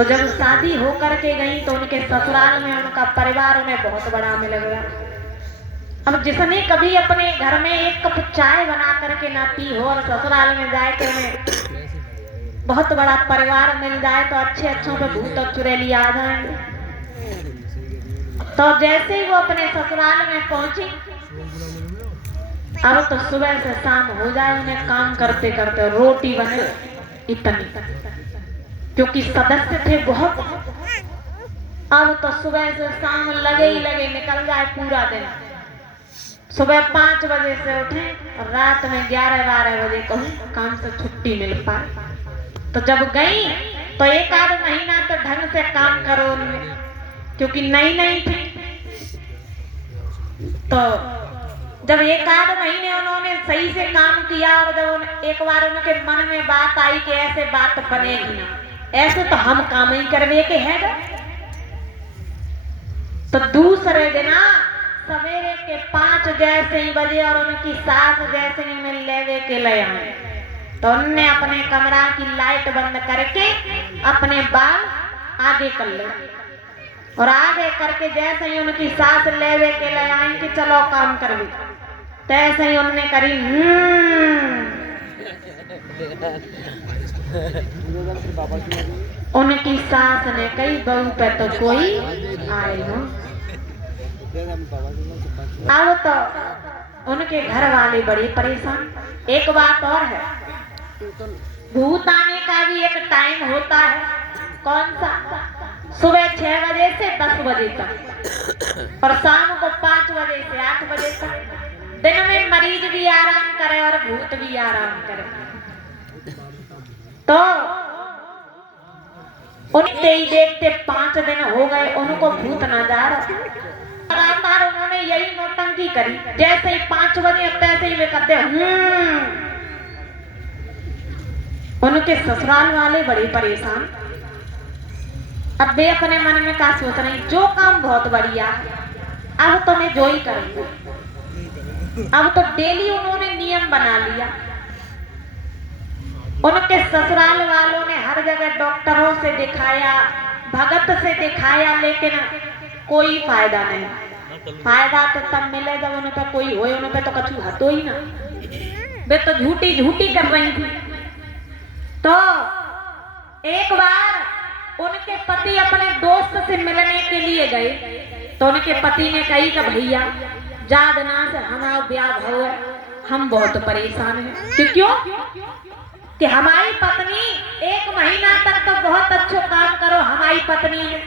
तो जब शादी हो करके गई तो उनके ससुराल में उनका परिवार उन्हें बहुत बड़ा मिल गया। अब जिसने कभी अपने घर में एक कप चाय बना करके ना पी हो और ससुराल में जाए के उन्हें बहुत बड़ा परिवार मिल जाए तो अच्छे अच्छों पे भूत और चुड़ैली आ जाएंगे। तो जैसे ही वो अपने ससुराल में पहुंची, अब तो सुबह से शाम हो जाए उन्हें काम करते करते, रोटी बने इतनी, क्योंकि सदस्य थे बहुत। अब तो सुबह से शाम लगे ही लगे निकल जाए पूरा दिन। सुबह 5 बजे से उठे और रात में 11-12 बजे को काम से छुट्टी मिल पाए। तो जब गई तो 1 आध महीना तो ढंग से काम करो उनमें, क्योंकि नई नई थी। तो जब 1 आध महीने उन्होंने सही से काम किया और जब एक बार उनके मन में बात आई कि ऐसे बात बनेगी ना, ऐसे तो हम काम ही करवे के है ना। तो दूसरे दिन सवेरे के 5 जैसे ही बजे और उनकी सास जैसे ही मिल लेवे के ले आए, तो उनने अपने कमरा की लाइट बंद करके अपने बाल आगे कर ले और आगे करके जैसे ही उनकी सास लेवे के ले आई कि चलो काम कर भी, तैसे ही उनने करी उनकी सास ने कही बहू पे तो कोई आए हो। अब तो उनके घर वाले बड़ी परेशान। एक बात और है, भूत आने का भी एक टाइम होता है। कौन सा? सुबह 6 बजे से 10 बजे तक और शाम को 5 बजे से 8 बजे तक। दिन में मरीज भी आराम करे और भूत भी आराम करे। तो उनसे ही देखते 5 दिन हो गए, उनको भूत ना जा रहा। लगातार उन्होंने यही नौटंकी करी। जैसे ही 5 बजे तैसे ही वे करते उनके ससुराल वाले बड़े परेशान। अब वे अपने मन में क्या सोच रहे, जो काम बहुत बढ़िया, अब तो मैं जो ही करूंगा। अब तो डेली उन्होंने नियम बना लिया। उनके ससुराल वालों ने हर जगह डॉक्टरों से दिखाया, भगत से दिखाया, लेकिन कोई फायदा नहीं। फायदा तो तब मिले जब उन पे कोई होए, उन पे तो कछु हतो ही ना। वे तो झूठी झूठी कर रही थी। तो एक बार उनके पति अपने दोस्त से मिलने के लिए गए, तो उनके पति ने कही कि भैया जादना से हमारा ब्याह हो, हम बहुत परेशान हैं। क्यों? कि हमारी पत्नी 1 महीना तक तो बहुत अच्छा काम करो, हमारी पत्नी है,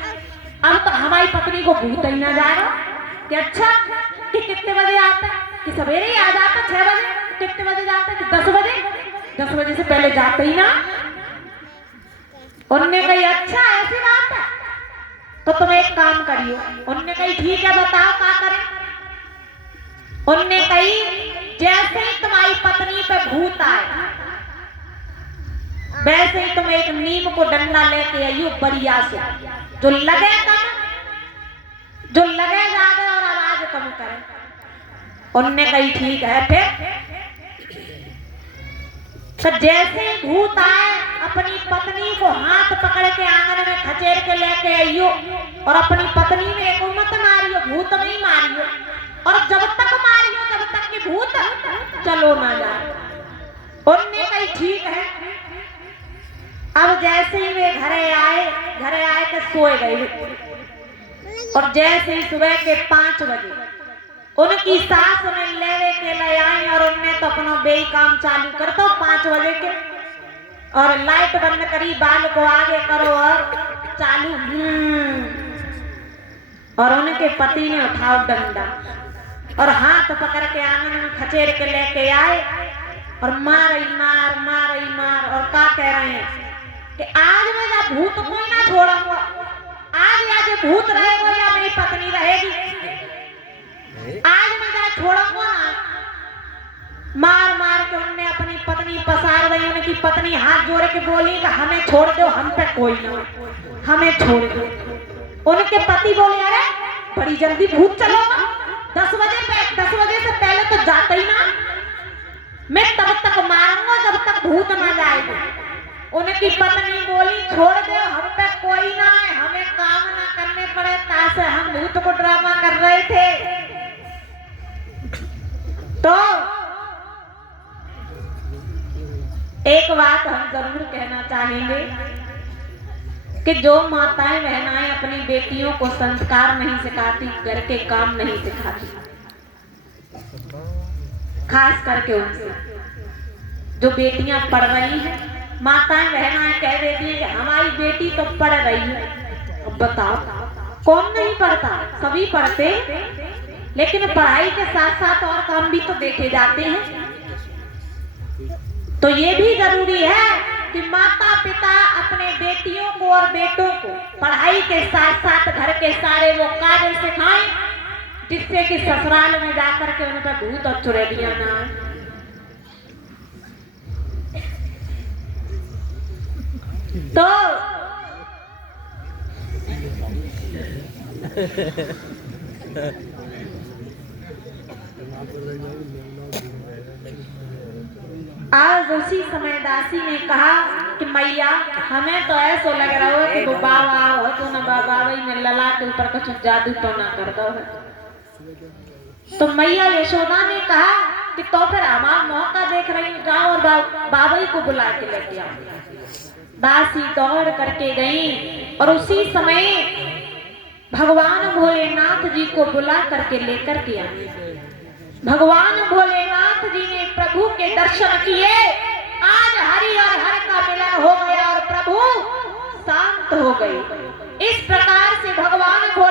अब तो हमारी पत्नी को भूत ही ना जाएगा। कि अच्छा कि कितने बजे आता है? कि सवेरे ही आ जाता 6 बजे। कितने बजे जाता है? कि 10 बजे। 10 बजे से पहले जाते ही ना। उनने कही अच्छा ऐसी बात है, तो तुम एक काम करियो। उनने कही ठीक है बताओ क्या करें। उनने कही जैसे ही तुम्हारी पत्नी पे भूत आए वैसे ही तुम एक नीम को डंडा लेके आइयो बढ़िया से, जो लगेगा ज्यादा और आवाज कम करे। उनने कही ठीक है। फिर तो जैसे ही भूत आए अपनी पत्नी को हाथ पकड़ के आंगन में खचेर के लेके आइयो और अपनी पत्नी में एक मत मारियो, भूत नहीं मारियो, और जब तक मारियो तब तक कि भूत चलो ना जाए। उनने कही ठीक है। अब जैसे ही वे घरे आए के सोए गए, और जैसे ही सुबह के 5 बजे उनकी सास ने लेवे के ले आई और उनने तो अपना बेई काम चालू कर दो 5 बजे के, और लाइट बंद करी, बाल को आगे करो और चालू। और उनके पति ने उठाओ डंडा और हाथ पकड़ के आंगन में खचेर के लेके आए और मार और क्या कह रहे हैं कि आज मेरा भूत कोई ना छोड़ूंगा, आज भूत रहेगा या मेरी पत्नी रहेगी, आज मैं छोड़ूंगा ना। मार के उनने अपनी पत्नी पसार दी। उनकी पत्नी हाथ जोड़ के बोली कि हमें छोड़ दो, हम पे कोई ना, हमें छोड़ दो। उनके पति बोले अरे बड़ी जल्दी भूत चलोगा, 10 बजे से पहले तो जाता ही ना, मैं तब तक मारूंगा जब तक भूत ना जाएगा। उनकी पत्नी बोली छोड़ दो, हम पे कोई एक बात हम जरूर कहना चाहेंगे कि जो माताएं बहनाएं अपनी बेटियों को संस्कार नहीं सिखाती, घर के काम नहीं सिखाती, खास करके उनसे जो बेटियां पढ़ रही हैं, माताएं बहनाएं कह देती हैं कि हमारी बेटी तो पढ़ रही है। अब बताओ कौन नहीं पढ़ता, सभी पढ़ते, लेकिन पढ़ाई के साथ साथ और काम भी तो देखे जाते हैं। तो ये भी जरूरी है कि माता पिता अपने बेटियों को और बेटों को पढ़ाई के साथ साथ घर के सारे वो कार्य सिखाएं, जिससे कि ससुराल में जाकर के उन पर भूत और चुड़ैलियां ना आए। तो आज उसी समय दासी ने कहा कि मैया हमें तो ऐसा लग रहा हो कि वो बाबा हो तो ना बाबा वही में लला के ऊपर कुछ जादू तो ना कर दो है। तो मैया यशोदा ने कहा कि तो फिर हमारा मौका देख रही जाओ और बाबा को बुला के लेके आओ। दासी दौड़ करके गई और उसी समय भगवान भोलेनाथ जी को बुला करके लेकर के आई। भगवान भोलेनाथ जी ने प्रभु के दर्शन किए। आज हरि और हर का मिलन हो गया और प्रभु शांत हो गए। इस प्रकार से भगवान भोले